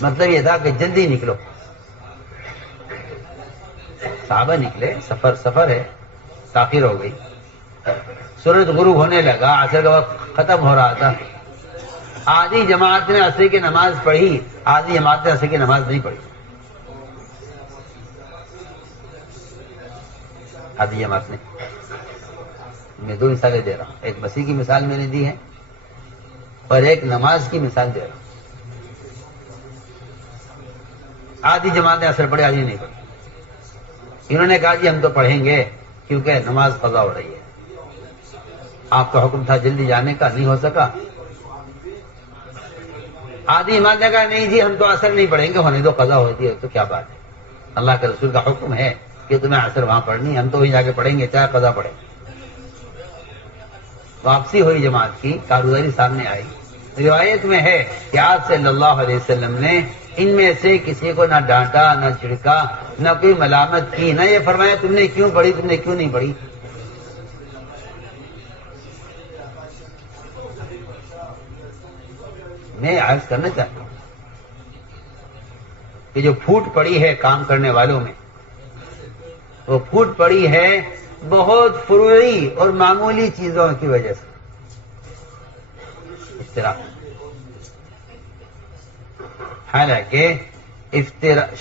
مطلب یہ تھا کہ جلدی نکلو. صحابہ نکلے، سفر ہے، تاخیر ہو گئی، سورج غروب ہونے لگا، عصر کا وقت ختم ہو رہا تھا. آدھی جماعت نے عصر کی نماز پڑھی، آدھی جماعت نے عصر کی نماز نہیں پڑھی. آدھی جماعت نے. میں دو مثالیں دے رہا ہوں، ایک مسیح کی مثال میں نے دی ہے اور ایک نماز کی مثال دے رہا ہوں. آدھی جماعت نے عصر پڑھی، آدھی نہیں پڑھی. انہوں نے کہا جی ہم تو پڑھیں گے کیونکہ نماز قضا ہو رہی ہے. آپ کا حکم تھا جلدی جانے کا، نہیں ہو سکا. آدھی جماعت نے کہا نہیں جی ہم تو عصر نہیں پڑھیں گے، ہونے دو، قضا ہوتی ہے تو کیا بات ہے، اللہ کے رسول کا حکم ہے کہ تمہیں عصر وہاں پڑھنی، ہم تو وہیں جا کے پڑھیں گے چاہے قضا پڑھیں. واپسی ہوئی جماعت کی، کارگزاری سامنے آئی. روایت میں ہے کہ آپ صلی اللہ علیہ وسلم نے ان میں سے کسی کو نہ ڈانٹا، نہ چھڑکا، نہ کوئی ملامت کی، نہ یہ فرمایا تم نے کیوں پڑھی، تم نے کیوں نہیں پڑھی. میں عرض کرنا چاہتا ہوں کہ جو پھوٹ پڑی ہے کام کرنے والوں میں، وہ پھوٹ پڑی ہے بہت فروعی اور معمولی چیزوں کی وجہ سے. حالانکہ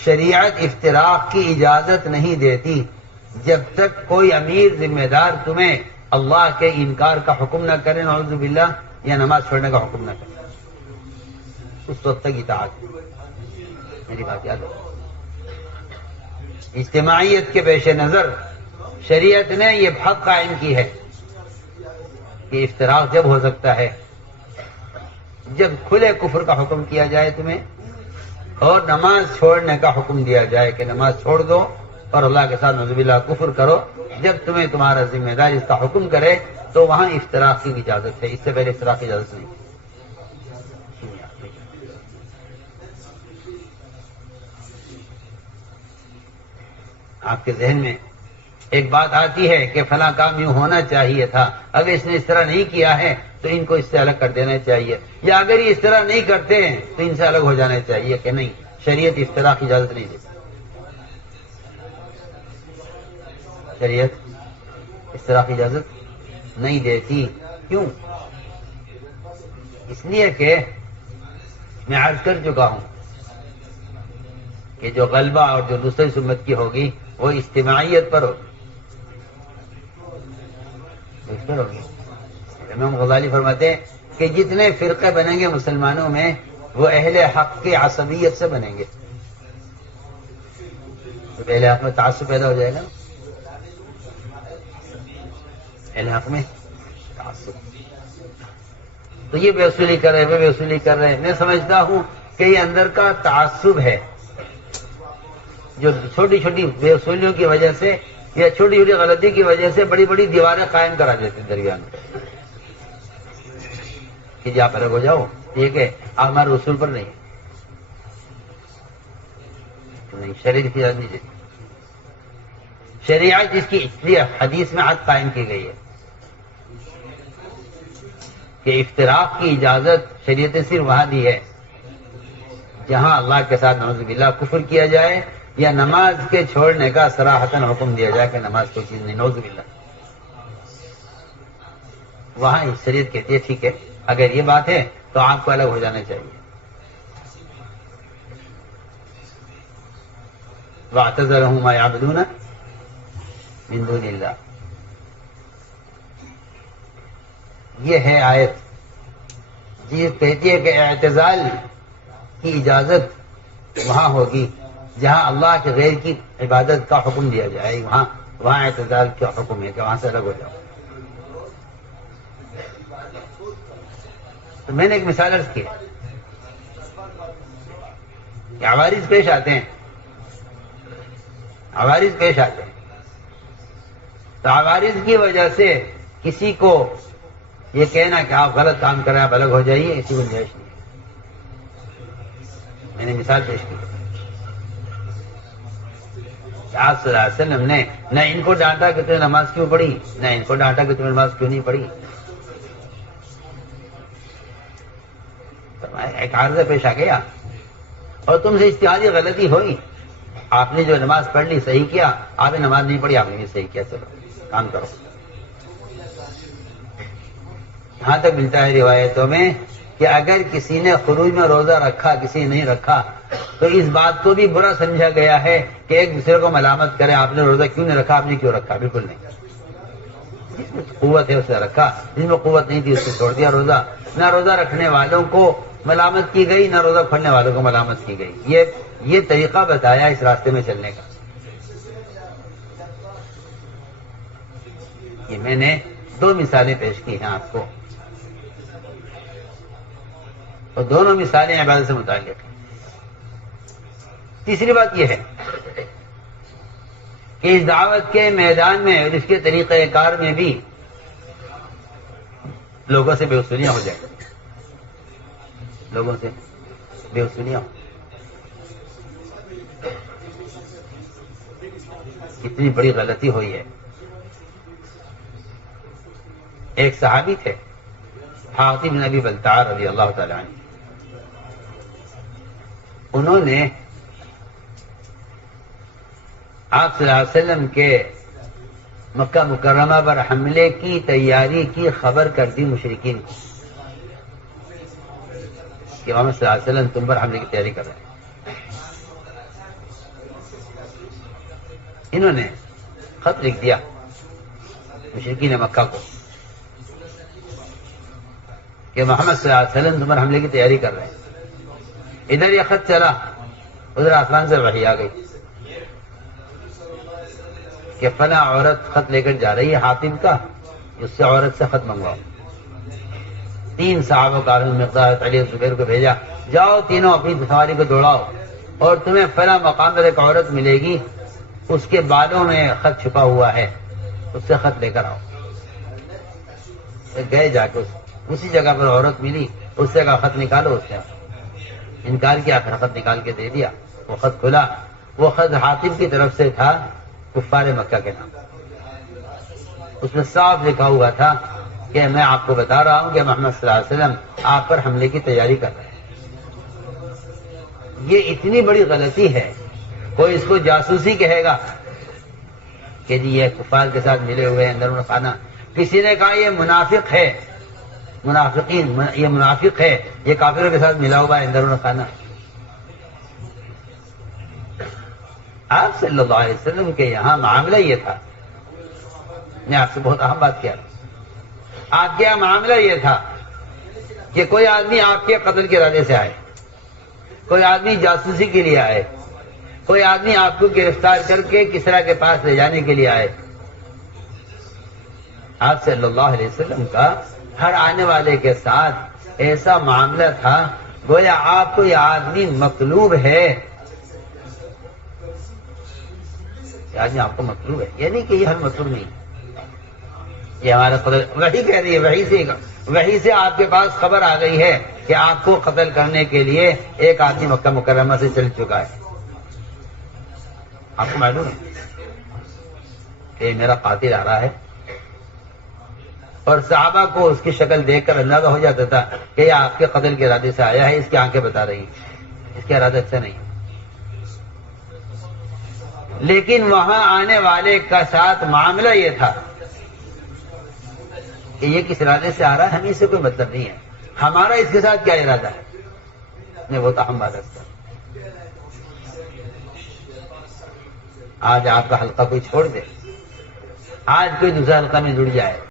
شریعت افتراق کی اجازت نہیں دیتی جب تک کوئی امیر ذمہ دار تمہیں اللہ کے انکار کا حکم نہ کرے، نعوذ باللہ، یا نماز چھوڑنے کا حکم نہ کرے. اس وقت تک اطاعت. میری بات یاد ہو. اجتماعیت کے پیش نظر شریعت نے یہ حق قائم کی ہے کہ افتراق جب ہو سکتا ہے جب کھلے کفر کا حکم کیا جائے تمہیں اور نماز چھوڑنے کا حکم دیا جائے کہ نماز چھوڑ دو اور اللہ کے ساتھ نعوذ باللہ کفر کرو. جب تمہیں تمہارا ذمہ دار اس کا حکم کرے تو وہاں افتراق کی اجازت ہے، اس سے پہلے افتراق کی اجازت نہیں. آپ کے ذہن میں ایک بات آتی ہے کہ فلاں کام یوں ہونا چاہیے تھا، اگر اس نے اس طرح نہیں کیا ہے تو ان کو اس سے الگ کر دینا چاہیے، یا اگر یہ اس طرح نہیں کرتے ہیں تو ان سے الگ ہو جانا چاہیے. کہ نہیں، شریعت افتراق کی اجازت نہیں دیتی. شریعت افتراق کی اجازت نہیں دیتی. کیوں؟ اس لیے کہ میں عرض کر چکا ہوں کہ جو غلبہ اور جو دوسری سمت کی ہوگی وہ اجتماعیت پر ہوگی. اس پر ہوگی. امام غزالی فرماتے ہیں کہ جتنے فرقے بنیں گے مسلمانوں میں وہ اہل حق کی عصبیت سے بنیں گے. تو اہل حق میں تعصب پیدا ہو جائے گا. اہل حق میں تعصب، تو یہ بے وصولی کر رہے، وہ بے وصولی کر رہے. میں سمجھتا ہوں کہ یہ اندر کا تعصب ہے جو چھوٹی چھوٹی بے وصولیوں کی وجہ سے یا چھوٹی چھوٹی غلطی کی وجہ سے بڑی بڑی دیواریں قائم کرا دیتے درمیان میں کہ جی آپ الگ ہو جاؤ. ٹھیک ہے، آپ ہمارے اصول پر نہیں، شریعت کی اجازت نہیں دیتی. شریعت جس کی اس لیے حدیث میں حد قائم کی گئی ہے کہ افتراق کی اجازت شریعت نے صرف وہاں دی ہے جہاں اللہ کے ساتھ نعوذ باللہ کفر کیا جائے یا نماز کے چھوڑنے کا صراحتاً حکم دیا جائے کہ نماز کوئی چیز نہیں، نعوذ باللہ. وہاں شریعت کہتی ہے ٹھیک ہے اگر یہ بات ہے تو آپ کو الگ ہو جانا چاہیے. وَاعْتَزَلَهُمْ مَا يَعْبُدُونَ مِن دُونِ اللَّهِ. یہ ہے آیت جی کہتی ہے کہ اعتزال کی اجازت وہاں ہوگی جہاں اللہ کے غیر کی عبادت کا حکم دیا جائے، وہاں اعتزال کا حکم ہے کہ وہاں سے الگ ہو جاؤ. تو میں نے ایک مثال عرض کی کہ عوارض پیش آتے ہیں، عوارض پیش آتے ہیں. تو عوارض کی وجہ سے کسی کو یہ کہنا کہ آپ غلط کام کریں آپ الگ ہو جائیے، اسی گنجائش نہیں. میں نے مثال پیش کی کہ آپ صلی اللہ علیہ وسلم نے نہ ان کو ڈانٹا کہ تم نے نماز کیوں پڑھی، نہ ان کو ڈانٹا کہ تم نے نماز کیوں نہیں پڑھی. ایک عارضہ پیش آ گیا اور تم سے اجتہادی غلطی ہوئی، آپ نے جو نماز پڑھ لی صحیح کیا، آپ نے نماز نہیں پڑھی آپ نے بھی صحیح کیا، چلو کام کرو۔ یہاں تک ملتا ہے روایتوں میں کہ اگر کسی نے خروج میں روزہ رکھا کسی نے نہیں رکھا تو اس بات کو بھی برا سمجھا گیا ہے کہ ایک دوسرے کو ملامت کرے، آپ نے روزہ کیوں نہیں رکھا، آپ نے کیوں رکھا، بالکل نہیں۔ جس میں قوت ہے اس نے رکھا، جس میں قوت نہیں تھی اس نے چھوڑ دیا روزہ۔ نہ روزہ رکھنے والوں کو ملامت کی گئی، نہ روزہ کھولنے والوں کو ملامت کی گئی۔ یہ طریقہ بتایا اس راستے میں چلنے کا۔ یہ میں نے 2 مثالیں پیش کی ہیں آپ کو، اور دونوں مثالیں عبادت سے متعلق ہیں۔ تیسری بات یہ ہے کہ اس دعوت کے میدان میں اور اس کے طریقہ کار میں بھی لوگوں سے بے وصولیاں ہو جائیں، لوگوں سے بے وصولیاں ہو۔ اتنی بڑی غلطی ہوئی ہے۔ ایک صحابی تھے حاطب بن ابی بلتع رضی اللہ تعالی عنہ، انہوں نے آپ صلی اللہ علیہ وسلم کے مکہ مکرمہ پر حملے کی تیاری کی خبر کر دی مشرکین کو کہ محمد صلی اللہ علیہ وسلم تم پر حملے کی تیاری کر رہے ہیں۔ انہوں نے خط لکھ دیا مشرکین مکہ کو کہ محمد صلی اللہ علیہ وسلم تم پر حملے کی تیاری کر رہے ہیں۔ ادھر یہ خط چلا، ادھر آسمان سے وحی آ گئی کہ فلاں عورت خط لے کر جا رہی ہے حاتم کا، اس سے عورت سے خط منگواؤ۔ 3 صحابہ کا مقدار علی زبیر کو بھیجا، جاؤ تینوں اپنی سواری کو دوڑاؤ اور تمہیں فلاں مقام پر ایک عورت ملے گی، اس کے بالوں میں خط چھپا ہوا ہے، اس سے خط لے کر آؤ۔ گئے، جا کے اسی جگہ پر عورت ملی، اس سے کہا خط نکالو، اس نے انکار کیا، پھر خط نکال کے دے دیا۔ وہ خط کھلا، وہ خط حاتم کی طرف سے تھا کفار مکہ کے نام، اس میں صاف لکھا ہوا تھا کہ میں آپ کو بتا رہا ہوں کہ محمد صلی اللہ علیہ وسلم آپ پر حملے کی تیاری کر رہے ہیں۔ یہ اتنی بڑی غلطی ہے، کوئی اس کو جاسوسی کہے گا کہ جی یہ کفار کے ساتھ ملے ہوئے ہیں اندرون خانہ، کسی نے کہا یہ منافق ہے، یہ منافق ہے، یہ کافروں کے ساتھ ملا ہوا ہے اندرون خانہ۔ آپ صلی اللہ علیہ وسلم کے یہاں معاملہ یہ تھا، میں آپ سے بہت اہم بات کیا رہا ہوں، آپ کے یہاں معاملہ یہ تھا کہ کوئی آدمی آپ کے قتل کے ارادے سے آئے، کوئی آدمی جاسوسی کے لیے آئے، کوئی آدمی آپ کو گرفتار کر کے کسریٰ کے پاس لے جانے کے لیے آئے، آپ صلی اللہ علیہ وسلم کا ہر آنے والے کے ساتھ ایسا معاملہ تھا گویا آپ کو یہ آدمی مطلوب ہے، یہ آدمی آپ کو مطلوب ہے، یعنی کہ یہ ہر مطلوب نہیں، یہ ہمارا قدر وہی کہہ رہی ہے، وہی سے آپ کے پاس خبر آ گئی ہے کہ آپ کو قتل کرنے کے لیے ایک آدمی مکہ مکرمہ سے چل چکا ہے۔ آپ کو معلوم ہے کہ میرا قاتل آ رہا ہے، اور صحابہ کو اس کی شکل دیکھ کر اندازہ ہو جاتا تھا کہ یہ آپ کے قتل کے ارادے سے آیا ہے، اس کی آنکھیں بتا رہی ہیں اس کا ارادہ اچھا نہیں۔ لیکن وہاں آنے والے کا ساتھ معاملہ یہ تھا کہ یہ کس ارادے سے آ رہا ہے ہمیں اس سے کوئی مطلب نہیں ہے، ہمارا اس کے ساتھ کیا ارادہ ہے، میں وہ تو اہم بات رکھتا ہوں۔ آج آپ کا حلقہ کوئی چھوڑ دے، آج کوئی دوسرا حلقہ میں جڑ جائے،